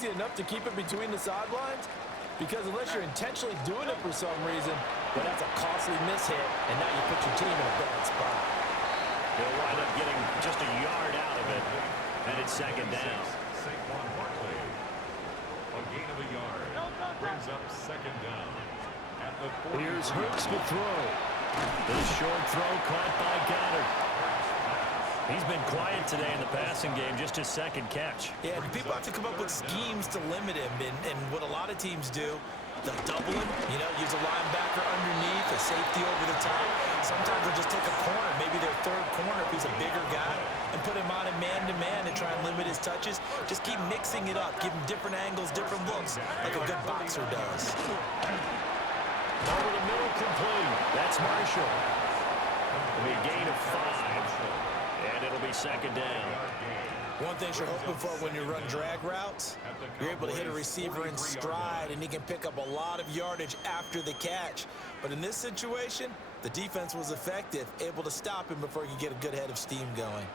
easy enough to keep it between the sidelines? Because unless you're intentionally doing it for some reason, well, that's a costly mishit, and now you put your team in a bad spot. He'll wind up getting just a yard out of it, and it's second down. A gain of a yard brings up second down. At the 40. Here's Hurts to throw. This short throw caught by Goddard. He's been quiet today in the passing game, just his second catch. Yeah, people have to come up with schemes to limit him, and what a lot of teams do, they'll double him, use a linebacker underneath, a safety over the top. Sometimes they'll just take a corner, maybe their third corner if he's a bigger guy, and put him on a man-to-man and try and limit his touches. Just keep mixing it up, give him different angles, different looks, like a good boxer does. Over the middle, complete. That's Marshall. It'll be a gain of 5, and it'll be second down. One thing you're hoping for when you run drag routes, you're able to hit a receiver in stride, and he can pick up a lot of yardage after the catch. But in this situation, the defense was effective, able to stop him before he could get a good head of steam going.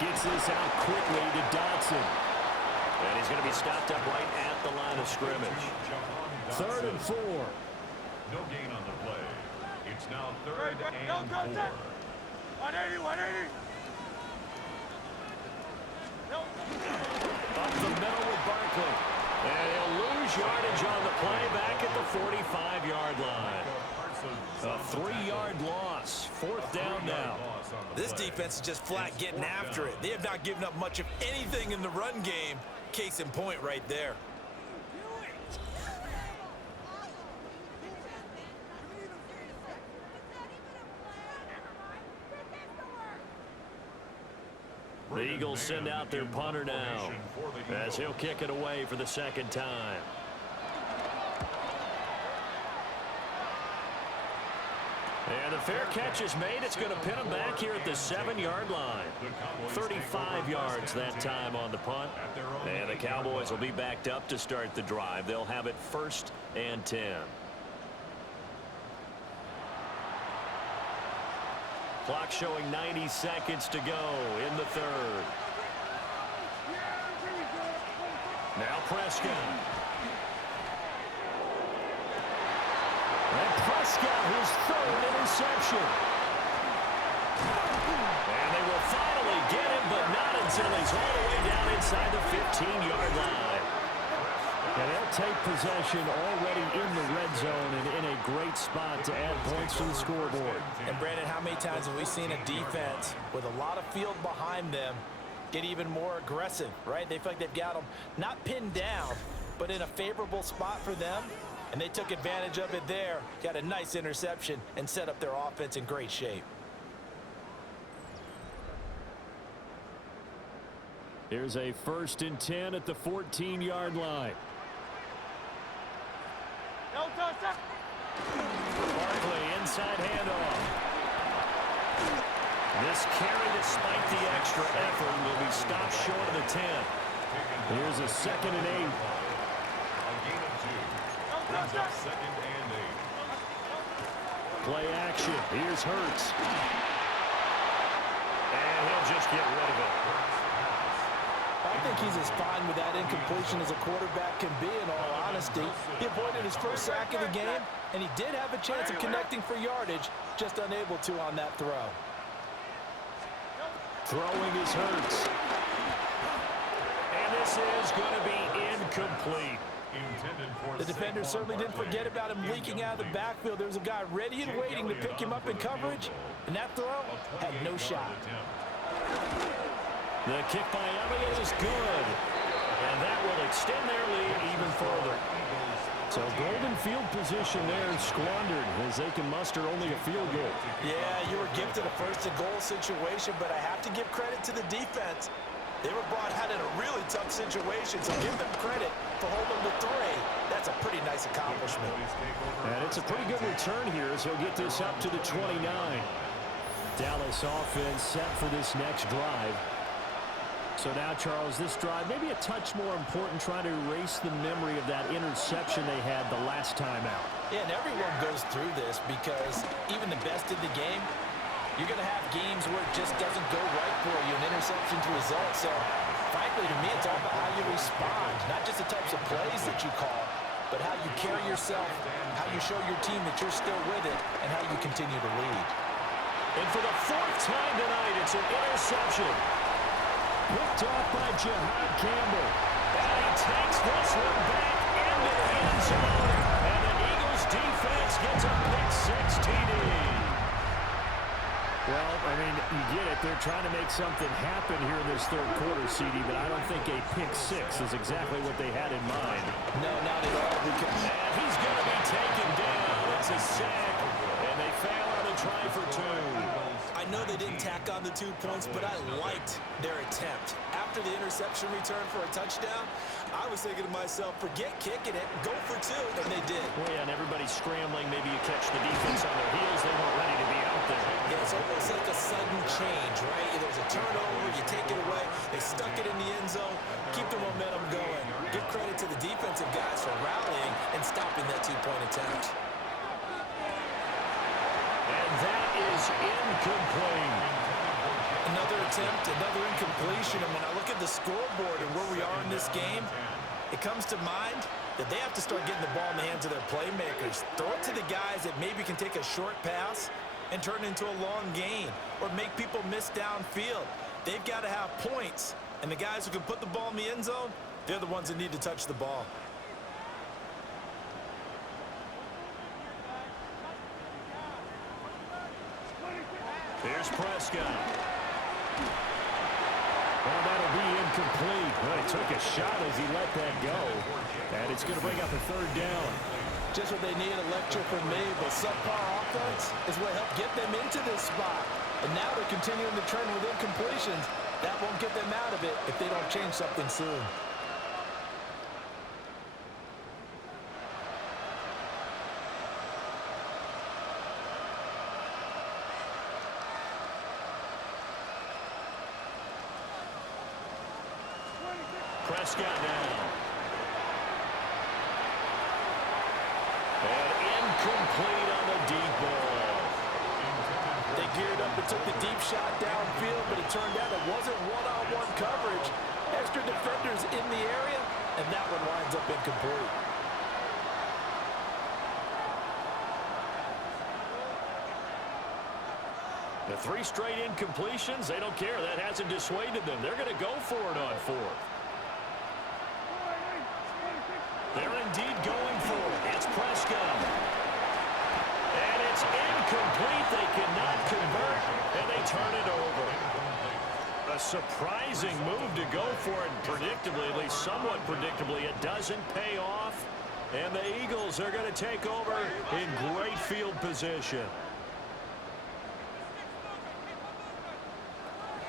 Gets this out quickly to Dodson. And he's going to be stopped up right at the line of scrimmage. 3rd and 4. No gain on the play. It's now 3rd and 4. 180. Up the middle with Barkley. And he'll lose yardage on the play back at the 45-yard line. A 3-yard loss. 4th down now. This defense is just flat getting after it. They have not given up much of anything in the run game. Case in point right there. The Eagles send out their punter now as he'll kick it away for the second time. And the fair catch is made. It's going to pin him back here at the 7-yard line. 35 yards that time on the punt. And the Cowboys will be backed up to start the drive. They'll have it 1st and 10. Clock showing 90 seconds to go in the 3rd. Now Prescott. And Prescott, his 3rd interception. And they will finally get him, but not until he's all the way down inside the 15-yard line. And they'll take possession already in the red zone and in a great spot to add points to the scoreboard. And Brandon, how many times have we seen a defense with a lot of field behind them get even more aggressive, right? They feel like they've got them not pinned down, but in a favorable spot for them. And they took advantage of it there, got a nice interception, and set up their offense in great shape. Here's a 1st and 10 at the 14-yard line. Barkley, inside handoff. This carry, despite the extra effort, will be stopped short of the 10. Here's a 2nd and 8. Brings up 2nd and 8. Play action. Here's Hurts. And he'll just get rid of it. I think he's as fine with that incompletion as a quarterback can be, in all honesty. He avoided his first sack of the game, and he did have a chance of connecting for yardage, just unable to on that throw. Throwing is Hurts. And this is going to be incomplete. The defender certainly didn't forget about him leaking out of the backfield. There was a guy ready and waiting to pick him up in coverage, and that throw had no shot. The kick by Elliott is good, and that will extend their lead even further. So golden field position there squandered as they can muster only a field goal. Yeah, you were gifted a 1st and goal situation, but I have to give credit to the defense. They were brought out in a really tough situation, so give them credit for holding the 3. That's a pretty nice accomplishment. And it's a pretty good return here as he'll get this up to the 29. Dallas offense set for this next drive. So now, Charles, this drive maybe a touch more important, trying to erase the memory of that interception they had the last time out. Yeah, and everyone goes through this because even the best in the game, you're going to have games where it just doesn't go interception to result. So, frankly, to me, it's all about how you respond, not just the types of plays that you call, but how you carry yourself, how you show your team that you're still with it, and how you continue to lead. And for the fourth time tonight, it's an interception. Picked off by Jihad Campbell. And he takes this one back into the end zone. And the Eagles defense gets a pick-six TD. Well, I mean, you get it. They're trying to make something happen here in this third quarter, CD, but I don't think a pick-six is exactly what they had in mind. No, not at all. And he's going to be taken down. It's a sack. And they fail on the try for two. I know they didn't tack on the 2 points, but I liked their attempt. After the interception return for a touchdown, I was thinking to myself, forget kicking it, go for two, and they did. Well, yeah, and everybody's scrambling. Maybe you catch the defense on their heels. They weren't ready to be out there. Yeah, it's almost like a sudden change, right? There's a turnover, you take it away, they stuck it in the end zone, keep the momentum going. Give credit to the defensive guys for rallying and stopping that 2-point attempt. And that is incomplete. Another attempt, another incompletion. And when I look at the scoreboard and where we are in this game, it comes to mind that they have to start getting the ball in the hands of their playmakers. Throw it to the guys that maybe can take a short pass and turn it into a long gain or make people miss downfield. They've got to have points. And the guys who can put the ball in the end zone, they're the ones that need to touch the ball. Here's Prescott. Well, that'll be incomplete. Well, he took a shot as he let that go. And it's going to bring up a third down. Just what they need, a lecture from me, but subpar offense is what helped get them into this spot. And now they're continuing the trend with incompletions. That won't get them out of it if they don't change something soon. Prescott now. And incomplete on the deep ball. They geared up and took the deep shot downfield, but it turned out it wasn't one-on-one coverage. Extra defenders in the area, and that one winds up incomplete. The 3 straight incompletions, they don't care. That hasn't dissuaded them. They're going to go for it on 4th. They're indeed going for it. It's Prescott. And it's incomplete. They cannot convert, and they turn it over. A surprising move to go for it, and predictably, at least somewhat predictably, it doesn't pay off. And the Eagles are going to take over in great field position.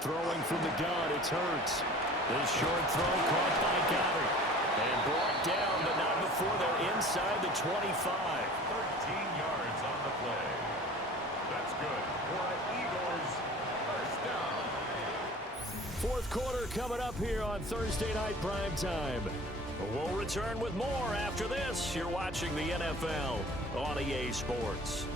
Throwing from the gun, it's Hurts. This short throw caught by Goddard. And brought down, but not before they're inside the 25. 13 yards on the play. That's good for an Eagles first down. Fourth quarter coming up here on Thursday Night Primetime. We'll return with more after this. You're watching the NFL on EA Sports.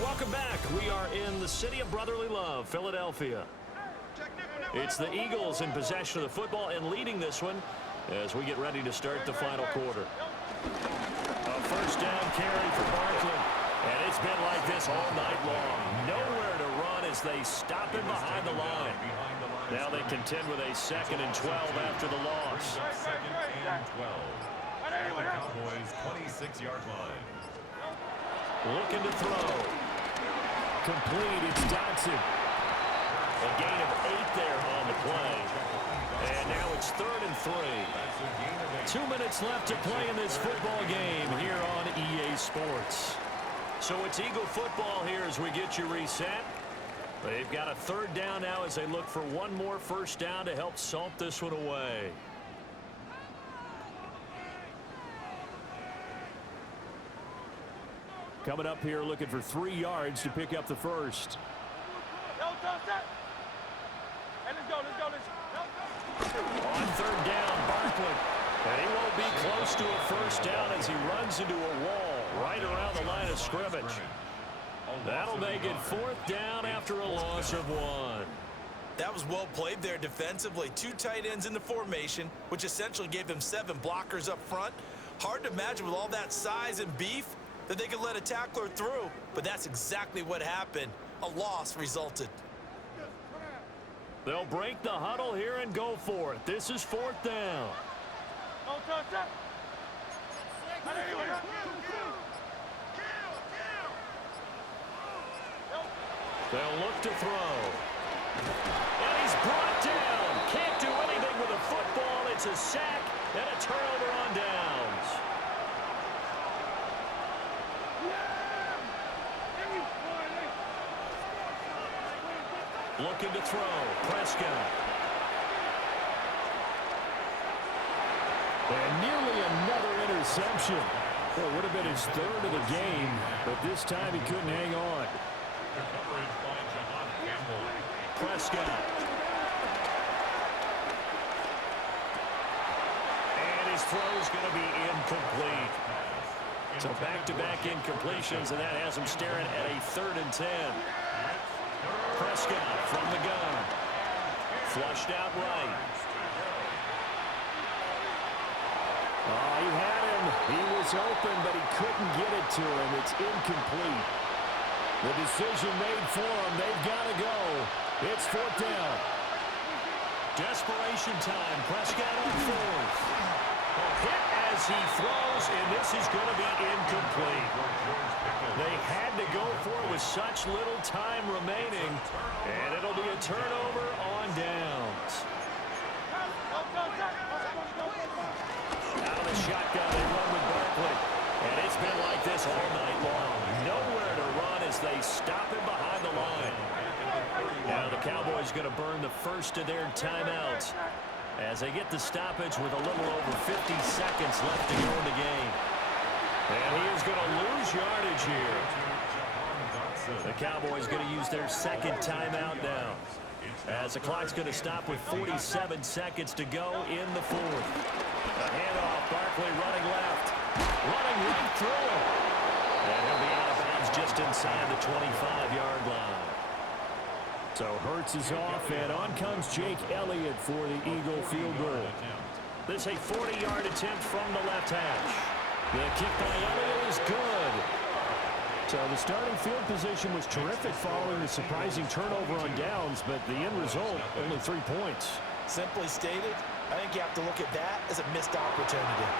Welcome back. We are in the city of brotherly love, Philadelphia. It's the Eagles in possession of the football and leading this one as we get ready to start the final quarter. A first down carry for Barkley. And it's been like this all night long. Nowhere to run as they stop him behind the line. Now they contend with a 2nd and 12 after the loss. 2nd and 12. The Cowboys' 26-yard line. Looking to throw. Complete, it's Dotson. A gain of 8 there on the play. And now it's 3rd and 3. 2 minutes left to play in this football game here on EA Sports. So it's Eagle football here as we get you reset. They've got a 3rd down now as they look for one more first down to help salt this one away. Coming up here looking for 3 yards to pick up the first. Hey, let's go. On 3rd down, Barkley. And he won't be close to a first down as he runs into a wall right around the line of scrimmage. That'll make it 4th down after a loss of 1. That was well played there defensively. 2 tight ends in the formation, which essentially gave them 7 blockers up front. Hard to imagine with all that size and beef that they could let a tackler through, but that's exactly what happened. A loss resulted. They'll break the huddle here and go for it. This is 4th down. They'll look to throw. And he's brought down. Can't do anything with a football. It's a sack and a turnover on downs. Looking to throw. Prescott. And nearly another interception. Well, it would have been his 3rd of the game, but this time he couldn't hang on. Prescott. And his throw's going to be incomplete. So back-to-back incompletions, and that has him staring at a 3rd and 10. Prescott from the gun. Flushed out right. Oh, he had him. He was open, but he couldn't get it to him. It's incomplete. The decision made for him. They've got to go. It's 4th down. Desperation time. Prescott on 4th. A hit as he throws, and this is going to be incomplete. They had to go for it with such little time remaining, and it'll be a turnover on downs. Out of the shotgun, they run with Barkley. And it's been like this all night long. Nowhere to run as they stop him behind the line. Now the Cowboys going to burn the first of their timeouts as they get the stoppage with a little over 50 seconds left to go in the game. And he is going to lose yardage here. The Cowboys going to use their 2nd timeout now, as the clock's going to stop with 47 seconds to go in the 4th. A handoff, Barkley running left. Running right through him. And he'll be out of bounds just inside the 25-yard line. So Hurts is off, and on comes Jake Elliott for the Eagle field goal. This is a 40-yard attempt from the left hash. The kick by Elliott is good. So the starting field position was terrific following the surprising turnover on downs, but the end result, only 3 points. Simply stated, I think you have to look at that as a missed opportunity.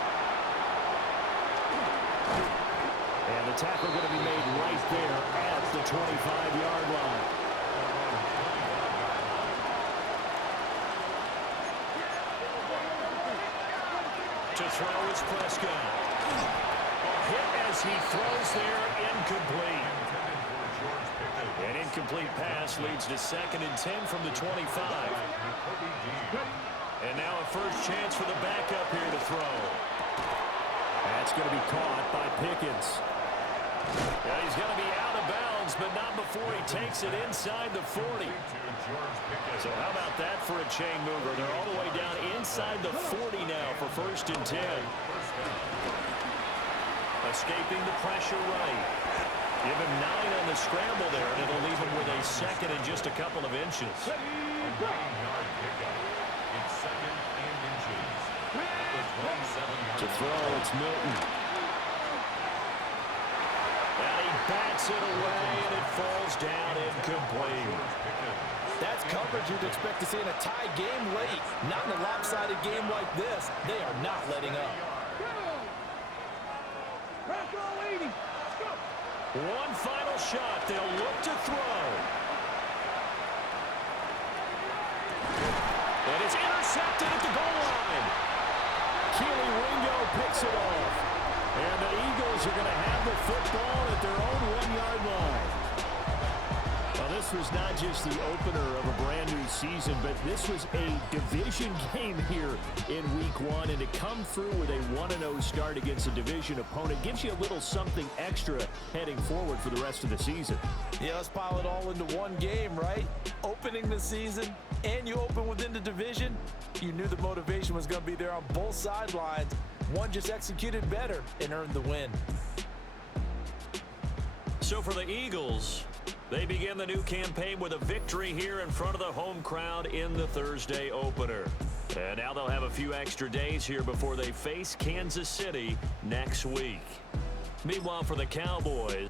And the tackle going to be made right there at the 25-yard line. To throw is Prescott. A hit as he throws there, incomplete. An incomplete pass leads to 2nd and 10 from the 25. And now a first chance for the backup here to throw. That's going to be caught by Pickens. Yeah, he's going to be out of bounds, but not before he takes it inside the 40. So how about that for a chain mover? They're all the way down inside the 40 now for 1st and 10. Escaping the pressure right. Give him 9 on the scramble there, and it'll leave him with a 2nd and just a couple of inches. To throw, it's Milton. And he bats it away, and it falls down incomplete. That's coverage you'd expect to see in a tie game late. Not in a lopsided game like this. They are not letting up. One final shot. They'll look to throw. And it's intercepted at the goal line. Keely Ringo picks it off. And the Eagles are going to have the football at their own 1-yard line. Well, this was not just the opener of a brand-new season, but this was a division game here in Week 1. And to come through with a 1-0 start against a division opponent gives you a little something extra heading forward for the rest of the season. Yeah, let's pile it all into one game, right? Opening the season, and you open within the division, you knew the motivation was going to be there on both sidelines. One just executed better and earned the win. So for the Eagles, they begin the new campaign with a victory here in front of the home crowd in the Thursday opener. And now they'll have a few extra days here before they face Kansas City next week. Meanwhile, for the Cowboys,